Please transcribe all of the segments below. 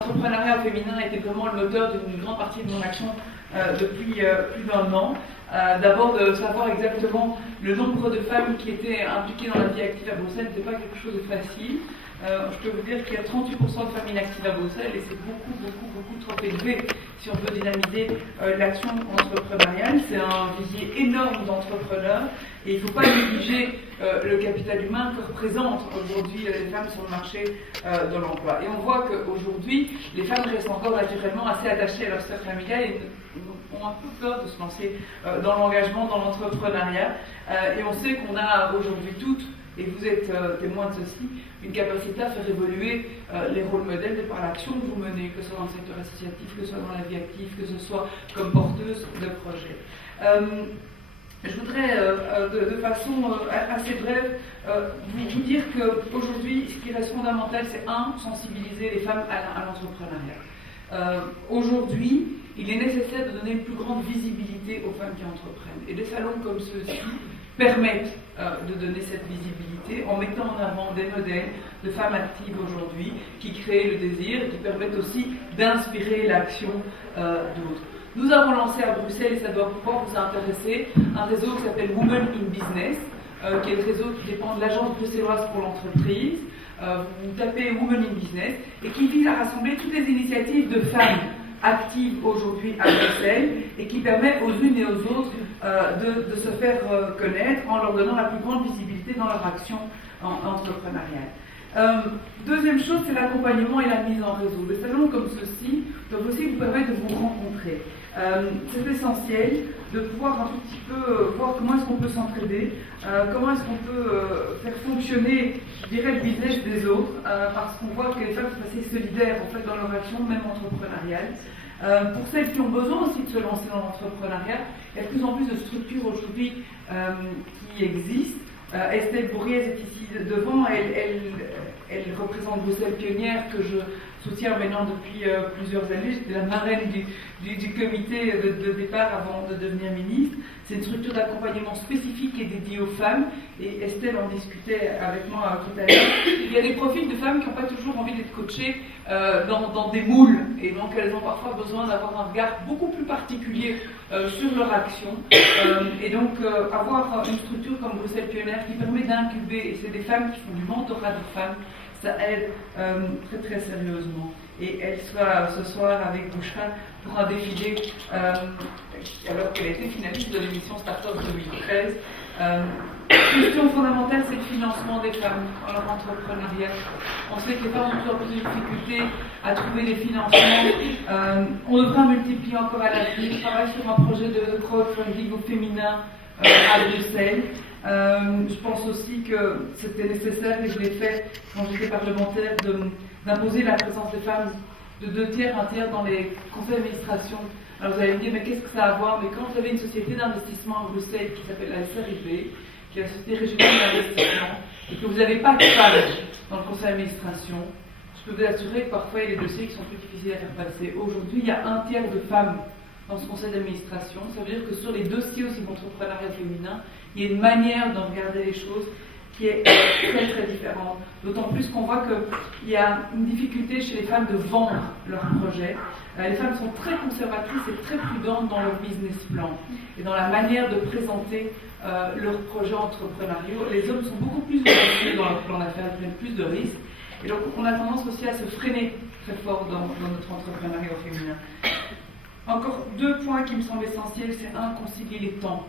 L'entrepreneuriat féminin était vraiment le moteur d'une grande partie de mon action depuis plus d'1 an. D'abord de savoir exactement le nombre de femmes qui étaient impliquées dans la vie active à Bruxelles n'était pas quelque chose de facile. Je peux vous dire qu'il y a 38% de femmes inactives à Bruxelles et c'est beaucoup trop élevé si on veut dynamiser l'action entrepreneuriale. C'est un visier énorme d'entrepreneurs et il ne faut pas négliger le capital humain que représentent aujourd'hui les femmes sur le marché de l'emploi. Et on voit qu'aujourd'hui, les femmes restent encore naturellement assez attachées à leur sphère familiale et ont un peu peur de se lancer dans l'engagement, dans l'entrepreneuriat. Et on sait qu'on a aujourd'hui toutes, et vous êtes témoins de ceci, une capacité à faire évoluer les rôles modèles de par l'action que vous menez, que ce soit dans le secteur associatif, que ce soit dans la vie active, que ce soit comme porteuse de projets. Je voudrais, de façon assez brève, vous dire qu'aujourd'hui, ce qui reste fondamental, c'est sensibiliser les femmes à l'entrepreneuriat. Aujourd'hui, il est nécessaire de donner une plus grande visibilité aux femmes qui entreprennent. Et des salons comme ceux-ci permettent de donner cette visibilité en mettant en avant des modèles de femmes actives aujourd'hui qui créent le désir et qui permettent aussi d'inspirer l'action d'autres. Nous avons lancé à Bruxelles, et ça doit pouvoir vous intéresser, un réseau qui s'appelle Women in Business, qui est le réseau qui dépend de l'agence bruxelloise pour l'entreprise. Vous tapez Women in Business et qui vise à rassembler toutes les initiatives de femmes actives aujourd'hui à Bruxelles et qui permet aux unes et aux autres de se faire connaître en leur donnant la plus grande visibilité dans leur action entrepreneuriale. Deuxième chose, c'est l'accompagnement et la mise en réseau. Des salons comme ceux-ci doivent aussi vous permettre de vous rencontrer. C'est essentiel de pouvoir un tout petit peu voir comment est-ce qu'on peut s'entraider, comment est-ce qu'on peut faire fonctionner, je dirais, le business des autres, parce qu'on voit que les femmes sont assez solidaires en fait, dans leur action, même entrepreneuriale. Pour celles qui ont besoin aussi de se lancer dans l'entrepreneuriat, il y a de plus en plus de structures aujourd'hui qui existent. Estelle Bourriez est ici devant, elle représente Bruxelles Pionnière que je soutiens maintenant depuis plusieurs années. J'étais la marraine du comité de départ avant de devenir ministre. C'est une structure d'accompagnement spécifique et dédiée aux femmes et Estelle en discutait avec moi tout à l'heure. Il y a des profils de femmes qui n'ont pas toujours envie d'être coachées dans des moules et donc elles ont parfois besoin d'avoir un regard beaucoup plus particulier sur leur action et donc avoir une structure comme Bruxelles Pionnière qui permet d'incuber, et c'est des femmes qui font du mentorat de femmes, ça aide très sérieusement. Et elle sera ce soir avec Bouchra pour un défilé alors qu'elle a été finaliste de l'émission Startup 2013. La question fondamentale, c'est le financement des femmes dans leur entrepreneuriat. On sait que les femmes ont toujours plus de difficultés à trouver des financements. On devra multiplier encore à l'avenir. Je travaille sur un projet de crowdfunding au féminin à Bruxelles. Je pense aussi que c'était nécessaire, et je l'ai fait quand j'étais parlementaire, d'imposer la présence des femmes de 2/3, 1/3 dans les conseils d'administration. Alors vous allez me dire, mais qu'est-ce que ça a à voir? Mais quand vous avez une société d'investissement à Bruxelles qui s'appelle la SRIB, qui est la Société Régionale d'Investissement, et que vous n'avez pas de femmes dans le conseil d'administration, je peux vous assurer que parfois il y a des dossiers qui sont plus difficiles à faire passer. Aujourd'hui, il y a 1/3 de femmes dans ce conseil d'administration. Ça veut dire que sur les dossiers aussi d'entrepreneuriat féminin, il y a une manière de regarder les choses qui est très différente. D'autant plus qu'on voit qu'il y a une difficulté chez les femmes de vendre leurs projets. Les femmes sont très conservatrices et très prudentes dans leur business plan et dans la manière de présenter leurs projets entrepreneuriaux. Les hommes sont beaucoup plus audacieux dans leur plan d'affaires, ils prennent plus de risques. Et donc on a tendance aussi à se freiner très fort dans notre entrepreneuriat au féminin. Encore 2 points qui me semblent essentiels, c'est concilier les temps.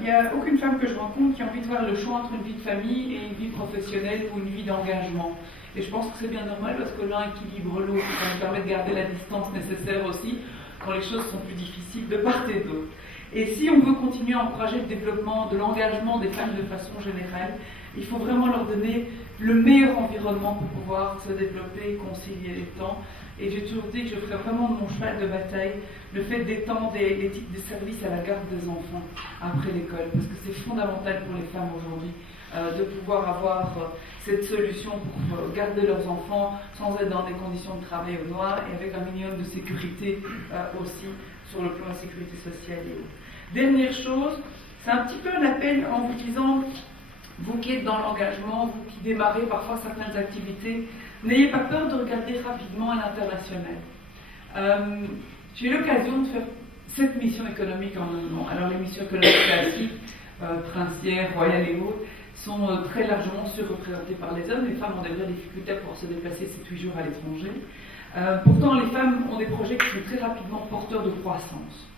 Il n'y a aucune femme que je rencontre qui a envie de faire le choix entre une vie de famille et une vie professionnelle ou une vie d'engagement. Et je pense que c'est bien normal parce que l'un équilibre l'autre, ça nous permet de garder la distance nécessaire aussi quand les choses sont plus difficiles de part et d'autre. Et si on veut continuer à encourager le développement de l'engagement des femmes de façon générale, il faut vraiment leur donner le meilleur environnement pour pouvoir se développer et concilier les temps. Et j'ai toujours dit que je ferais vraiment de mon cheval de bataille le fait d'étendre les titres de service à la garde des enfants après l'école, parce que c'est fondamental pour les femmes aujourd'hui de pouvoir avoir cette solution pour garder leurs enfants sans être dans des conditions de travail au noir et avec un minimum de sécurité aussi sur le plan de la sécurité sociale et autres. Dernière chose, c'est un petit peu un appel en vous disant vous qui êtes dans l'engagement, vous qui démarrez parfois certaines activités, n'ayez pas peur de regarder rapidement à l'international. J'ai eu l'occasion de faire 7 missions économiques en un an. Alors les missions économiques classiques, princières, royales et autres, sont très largement surreprésentées par les hommes. Les femmes ont des vraies difficultés à pouvoir se déplacer 7-8 jours à l'étranger. Pourtant, les femmes ont des projets qui sont très rapidement porteurs de croissance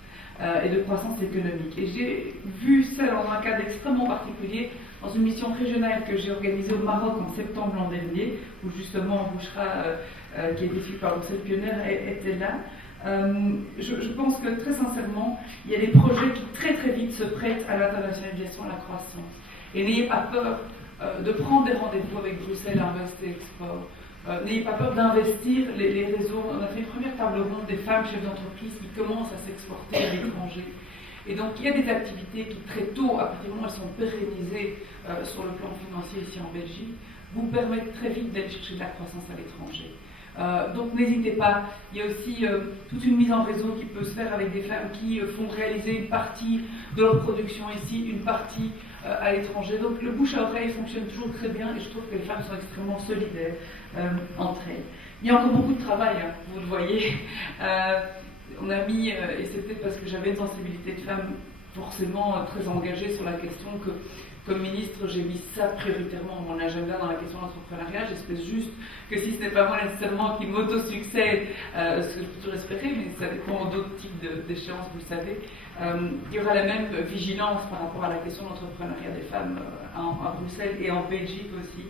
et de croissance économique. Et j'ai vu ça dans un cadre extrêmement particulier, dans une mission régionale que j'ai organisée au Maroc en septembre l'an dernier, où justement Bouchra, qui est définie par cette pionnière, était là. Je pense que très sincèrement, il y a des projets qui très très vite se prêtent à l'internationalisation, à la croissance. Et n'ayez pas peur de prendre des rendez-vous avec Bruxelles, Invest et Export. N'ayez pas peur d'investir les réseaux. On a fait une première table ronde des femmes chefs d'entreprise qui commencent à s'exporter à l'étranger. Et donc il y a des activités qui très tôt, à partir du moment où elles sont pérennisées sur le plan financier ici en Belgique, vous permettent très vite d'aller chercher de la croissance à l'étranger. Donc n'hésitez pas, il y a aussi toute une mise en réseau qui peut se faire avec des femmes qui font réaliser une partie de leur production ici, une partie à l'étranger. Donc le bouche à oreille fonctionne toujours très bien et je trouve que les femmes sont extrêmement solidaires entre elles. Il y a encore beaucoup de travail, hein, vous le voyez. On a mis, et c'était parce que j'avais une sensibilité de femme forcément très engagée sur la question que comme ministre, j'ai mis ça prioritairement dans mon agenda dans la question de l'entrepreneuriat. J'espère juste que si ce n'est pas moi nécessairement qui m'auto-succède, ce que je peux toujours espérer, mais ça dépend d'autres types d'échéances, vous le savez, il y aura la même vigilance par rapport à la question de l'entrepreneuriat des femmes à Bruxelles et en Belgique aussi.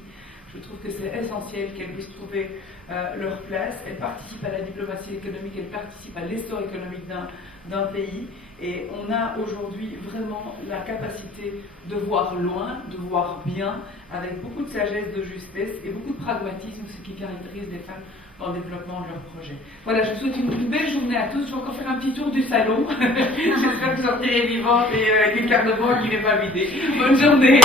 Je trouve que c'est essentiel qu'elles puissent trouver leur place. Elles participent à la diplomatie économique, elles participent à l'essor économique d'un pays. Et on a aujourd'hui vraiment la capacité de voir loin, de voir bien, avec beaucoup de sagesse, de justesse et beaucoup de pragmatisme, ce qui caractérise les femmes dans le développement de leurs projets. Voilà, je vous souhaite une belle journée à tous. Je vais encore faire un petit tour du salon. J'espère que vous sortirez vivante et avec une carte de banque qui n'est pas vidée. Bonne journée.